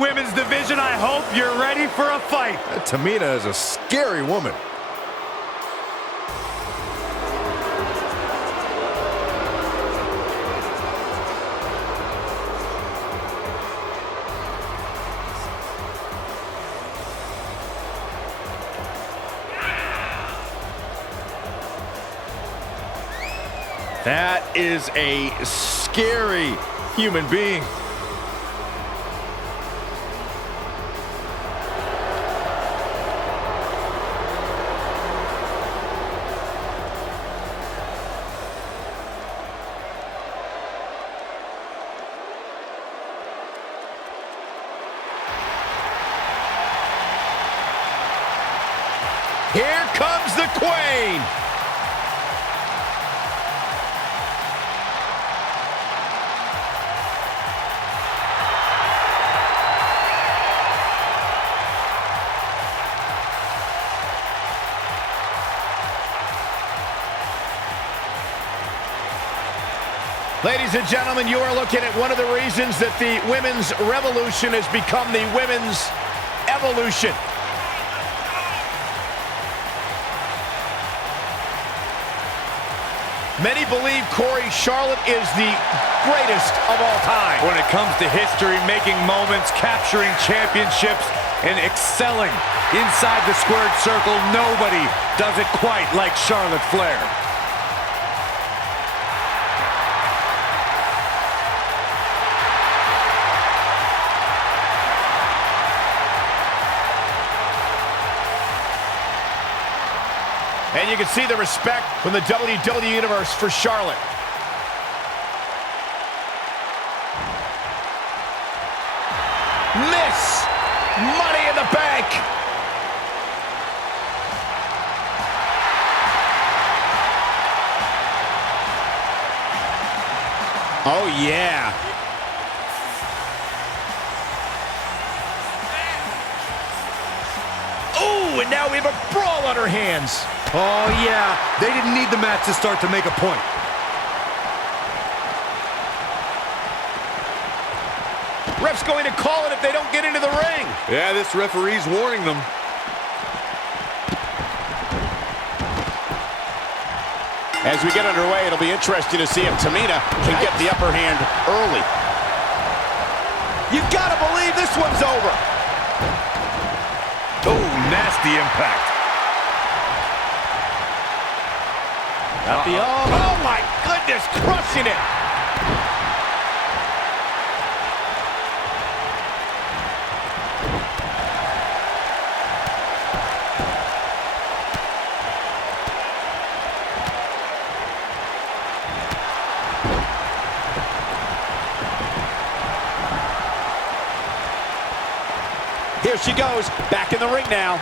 women's division. I hope you're ready for a fight. Tamina is a scary woman. That is a scary human being. Here comes the Queen. Ladies and gentlemen, you are looking at one of the reasons that the women's revolution has become the women's evolution. Many believe, Corey, Charlotte is the greatest of all time. When it comes to history, making moments, capturing championships, and excelling inside the squared circle, nobody does it quite like Charlotte Flair. And you can see the respect from the WWE Universe for Charlotte. Miss! Money in the bank! Oh, yeah. Ooh, and now we have a brawl on our hands. Oh, yeah. They didn't need the match to start to make a point. Ref's going to call it if they don't get into the ring. Yeah, this referee's warning them. As we get underway, it'll be interesting to see if Tamina can get the upper hand early. You gotta believe this one's over. Oh, nasty impact. Oh my goodness, crushing it. Here she goes, back in the ring now.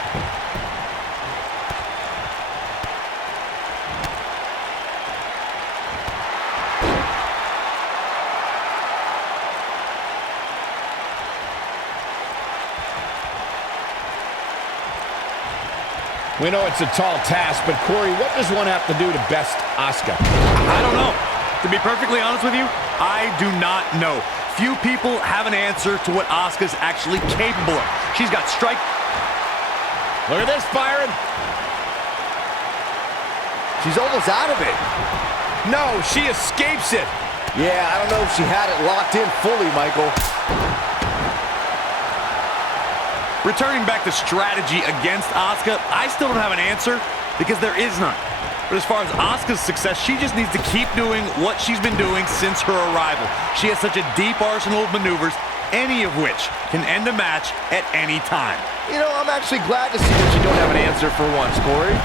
We know it's a tall task, but Corey, what does one have to do to best Asuka? I don't know. To be perfectly honest with you, I do not know. Few people have an answer to what Asuka's actually capable of. She's got strike. Look at this, Byron. She's almost out of it. No, she escapes it. Yeah, I don't know if she had it locked in fully, Michael. Returning back to strategy against Asuka, I still don't have an answer because there is none. But as far as Asuka's success, she just needs to keep doing what she's been doing since her arrival. She has such a deep arsenal of maneuvers, any of which can end a match at any time. You know, I'm actually glad to see that you don't have an answer for once, Corey.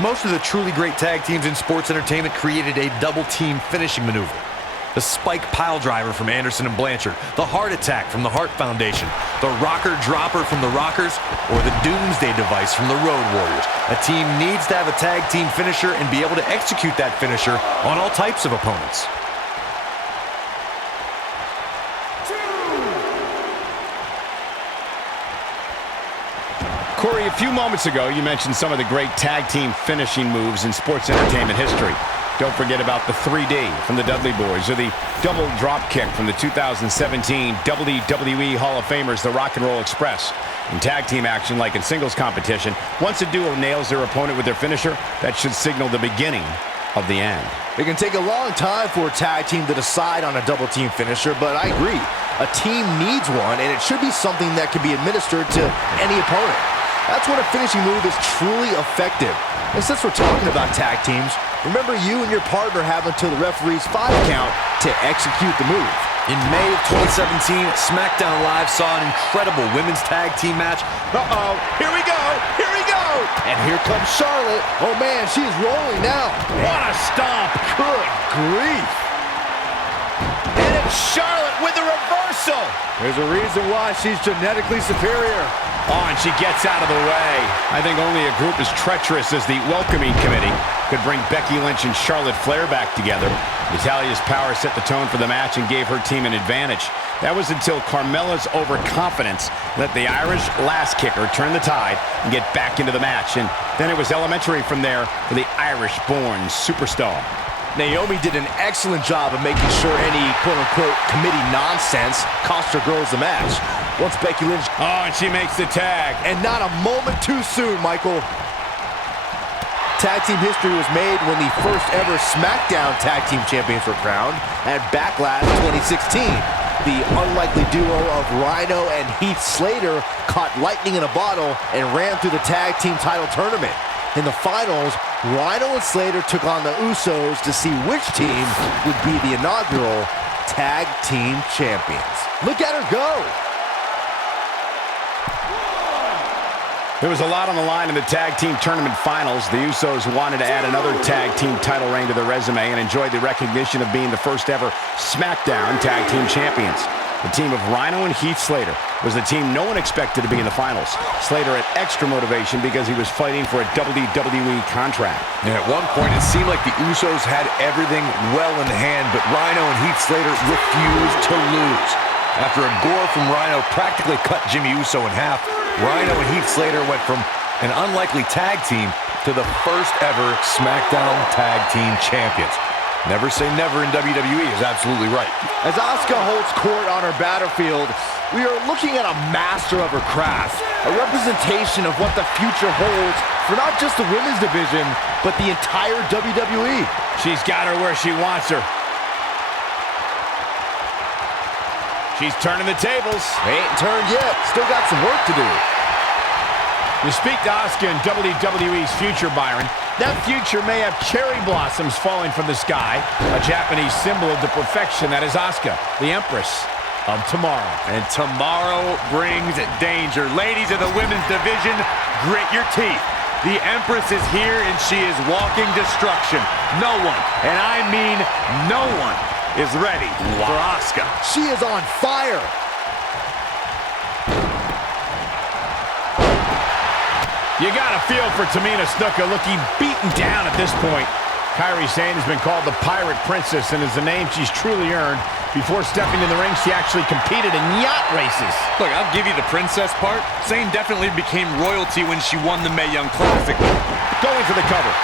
Most of the truly great tag teams in sports entertainment created a double-team finishing maneuver. The spike pile driver from Anderson and Blanchard, the heart attack from the Hart Foundation, the rocker dropper from the Rockers, or the Doomsday device from the Road Warriors. A team needs to have a tag team finisher and be able to execute that finisher on all types of opponents. Corey, a few moments ago, you mentioned some of the great tag team finishing moves in sports entertainment history. Don't forget about the 3D from the Dudley Boys or the double drop kick from the 2017 WWE Hall of Famers, the Rock and Roll Express. In tag team action, like in singles competition, once a duo nails their opponent with their finisher, that should signal the beginning of the end. It can take a long time for a tag team to decide on a double team finisher, but I agree. A team needs one, and it should be something that can be administered to any opponent. That's when a finishing move is truly effective. And since we're talking about tag teams, remember you and your partner have until the referee's 5 count to execute the move. In May of 2017, SmackDown Live saw an incredible women's tag team match. Uh-oh, here we go, here we go! And here comes Charlotte. Oh man, she is rolling now. What a stomp! Good grief. And it's Charlotte with the reversal! There's a reason why she's genetically superior. Oh, and she gets out of the way. I think only a group as treacherous as the Welcoming Committee could bring Becky Lynch and Charlotte Flair back together. Natalya's power set the tone for the match and gave her team an advantage. That was until Carmella's overconfidence let the Irish last kicker turn the tide and get back into the match. And then it was elementary from there for the Irish-born superstar. Naomi did an excellent job of making sure any quote-unquote committee nonsense cost her girls the match. Once Becky Lynch... Oh, and she makes the tag. And not a moment too soon, Michael. Tag team history was made when the first ever SmackDown Tag Team Champions were crowned at Backlash 2016. The unlikely duo of Rhino and Heath Slater caught lightning in a bottle and ran through the tag team title tournament. In the finals, Rhino and Slater took on the Usos to see which team would be the inaugural Tag Team Champions. Look at her go! There was a lot on the line in the tag team tournament finals. The Usos wanted to add another tag team title reign to their resume and enjoyed the recognition of being the first ever SmackDown Tag Team Champions. The team of Rhino and Heath Slater was the team no one expected to be in the finals. Slater had extra motivation because he was fighting for a WWE contract. And at one point, it seemed like the Usos had everything well in hand, but Rhino and Heath Slater refused to lose. After a gore from Rhino practically cut Jimmy Uso in half, Rhino and Heath Slater went from an unlikely tag team to the first ever SmackDown Tag Team Champions. Never say never in WWE is absolutely right. As Asuka holds court on her battlefield, we are looking at a master of her craft, a representation of what the future holds for not just the women's division, but the entire WWE. She's got her where she wants her. She's turning the tables. Ain't turned yet. Still got some work to do. You speak to Asuka in WWE's future, Byron. That future may have cherry blossoms falling from the sky, a Japanese symbol of the perfection that is Asuka, the Empress of Tomorrow. And tomorrow brings danger. Ladies of the women's division, grit your teeth. The Empress is here and she is walking destruction. No one, and I mean no one, is ready for Asuka. She is on fire. You got a feel for Tamina Snuka looking beaten down at this point. Kairi Sane has been called the Pirate Princess and is the name she's truly earned. Before stepping in the ring, she actually competed in yacht races. Look, I'll give you the princess part. Sane definitely became royalty when she won the Mae Young Classic. Going for the cover.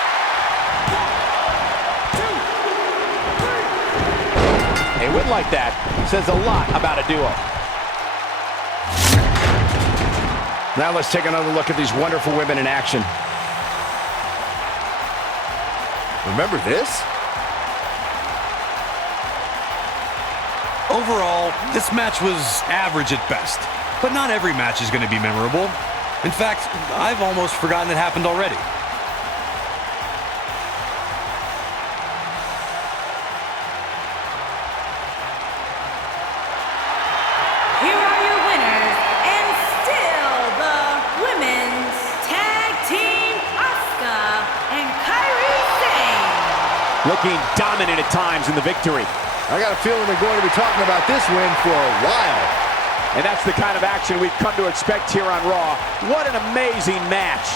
A win like that says a lot about a duo. Now let's take another look at these wonderful women in action. Remember this? Overall, this match was average at best, but not every match is going to be memorable. In fact, I've almost forgotten it happened already. Here are your winners, and still the women's tag team, Asuka and Kairi Sane. Looking dominant at times in the victory. I got a feeling they're going to be talking about this win for a while. And that's the kind of action we've come to expect here on Raw. What an amazing match.